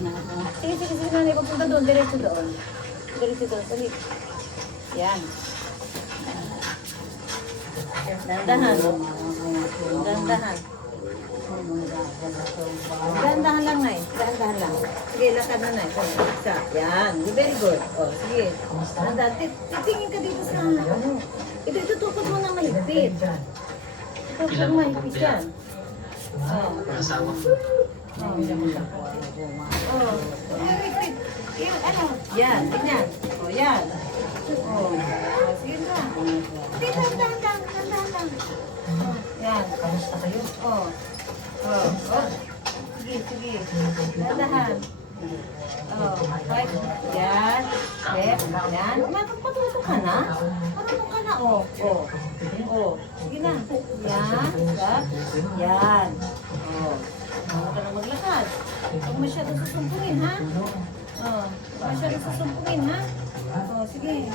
Sige, sige, sige, nanay. Pagpunta doon, diretso doon. Diretso doon, salit. Yan. Dandahan. Dandahan. Dandahan lang, Nay. Dandahan lang. Sige, lakad na, Nay. Isa. Yan. Very good. O, sige. Dandahan. Titingin ka dito sa ano. Ito, tutukod mo ng mahigpit. Tutukod mo mahigpit yan. O. Kasama. Oh, wait. Yan, ano? Yan, tingnan. Oh, yan. Oh, sige na. Dandahan lang. Oh, yan. Kamusta kayo? Oh. Sige. Dandahan. Oh, right. Yan. Left. Yan. Matuto ka na? Marunong ka na, oh. Sige na. Yan. Stop. Yan. Oh. Huwag ka na maglakad. Huwag masyadong susumpungin, ha? Huwag masyadong susumpungin, ha? Sige.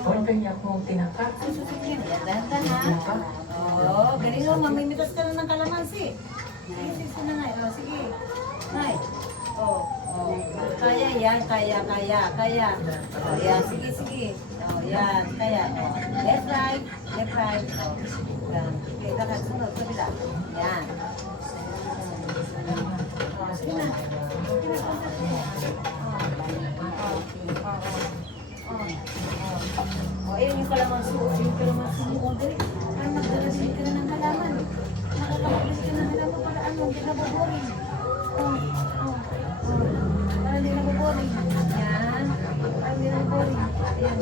Pwede niya akong tinakak. Susumpungin. Yan, dahan, ha? Galing mo. Mamimitas ka na ng kalamansi. Sige, nanay. Sige. Nay. Kaya yan. Kaya. Yan, sige. Yan. Kaya. Left, right. Yan. Okay, lakad. Sunod. Kabila. Yan. Sige na. Ayun yung kalamansi. Yung kalamansi mo. Parang magdalasin ka na ng halaman. Nakakapaglas ka ng halaman para ano, hindi na baboring. Para hindi na baboring. Yan. Para hindi na baboring. Ayan.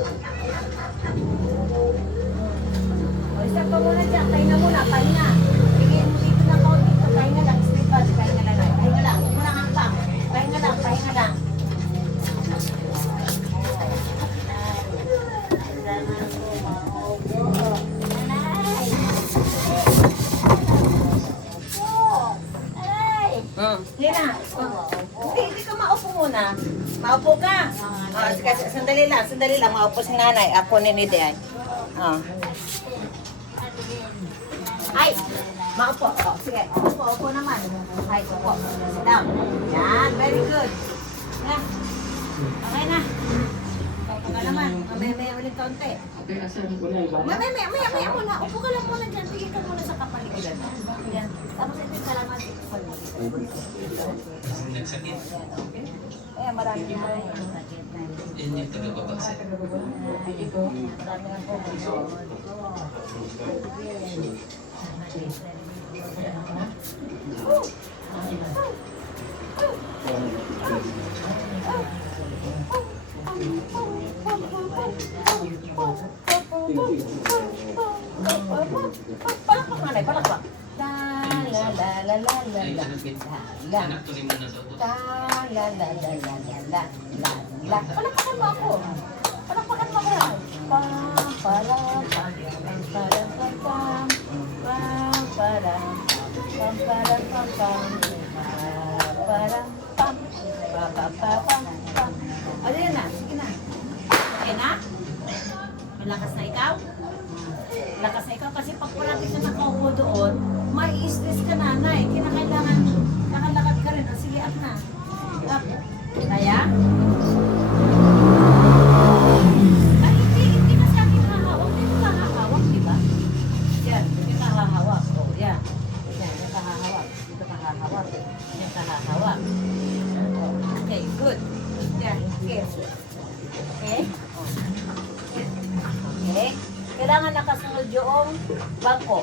Isa pa muna dyan. Pahinga muna. Pahinga. Bigyan mo dito na kaunti. Pahinga lang. Straight body. Pahinga lang. Pahinga lang. Huwag mo na hangpang. Pahinga lang. Yan na. Hindi ka maupo muna. Maupo ka. Sandali lang. Maupo si nanay. Ako ni Nide ay. Ay! Maupo. Sige. Upo naman. Ay, upo. Sit down. Yan. Very good. Yan. Okay na. Upo ka naman. Mamaya ulit kaunti. Mamaya muna. Upo ka lang muna dyan. Tingin ka muna sa kapalikudan. Yan. Tapos ito yung kalaman. Nagsakit. Ayan, marami na yung sakit na. Yan yung tagababasa. Marami na po. Palakpak nanay, palakpak. Anak tuloy mo na sa utot. Palakpakan mo ako. Palakpakan mo ako. Ano yan na? Sige na. Okay na? Malakas na ikaw? Lakas na ikaw kasi pag parati ka nakaupo doon, mai-stress ka nanay. Kinakailangan nakalakad ka rin. Sige, up na. Up. Kaya? Ay, hindi na sa akin hahawak. Hindi ka hahawak, di ba? Yan, hindi ka hahawak. Oh, yan. Yan, hindi ka hahawak. Dito ka hahawak. Hindi ka hahawak. Okay, good. Yan, okay. Okay? Okay? Kailangan nakasunod yung bangko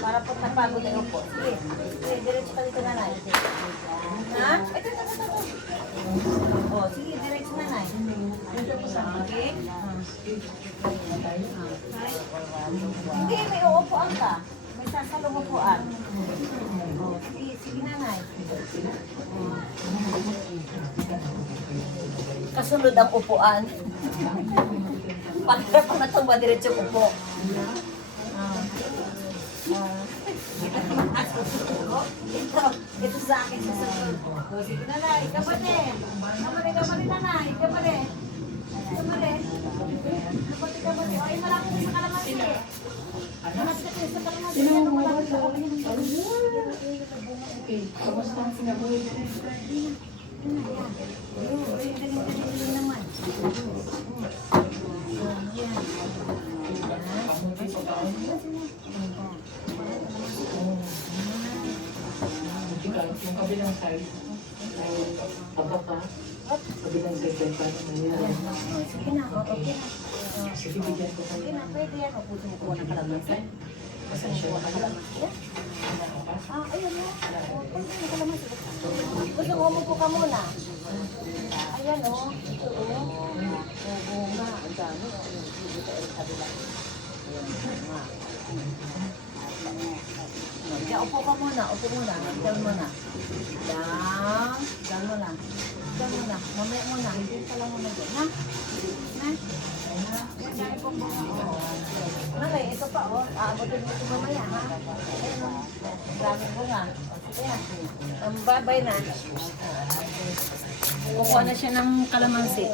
para pag napagod ay upo. Sige, diretso ka dito nanay. Ha? Ito. Sige, diretso nanay. Dito po sa okay? Hindi, may uupuan ka. May sasalong upuan. Sige nanay. Kasunod ang upuan. Para pang natumba diretso upo. Ito sa akin sa sunod. Sige nanay, kapatid. Kapatid nanay, kapatid. Ay, malaki na sa kalamansi. Malaki na sa kalamansi. Okay, kamusta ang sinabuhay? Aba pa. Kabilang bebe pa naman yan. Yan. Oh, sige na, okay na. Oh, Sige, bigyan ko sige kayo. na, pwede yan. O, puso mo kuha ng kalamansi. Gusto mo kuha ng kalamansi? Yan. Ayan o. Oh, pwede ng kalamansi. Gusto mo umupo ka muna. Ayan o. Ito o. Oo nga. Ang dami o. Dito ay kabila. Ayan nga. Diyan, upo ka muna. Upo muna. Diyan muna. Diyan. Diyan muna. Diyan muna. Mamaya muna. Diyan ka lang muna dyan. Ha? Ha? Diyan upo muna. Malay, ito pa o. Aabotin mo ito mamaya ha. Ayan o. Dami mo nga. Ayan. Ang babay na. Kukuha na siya ng kalamansi.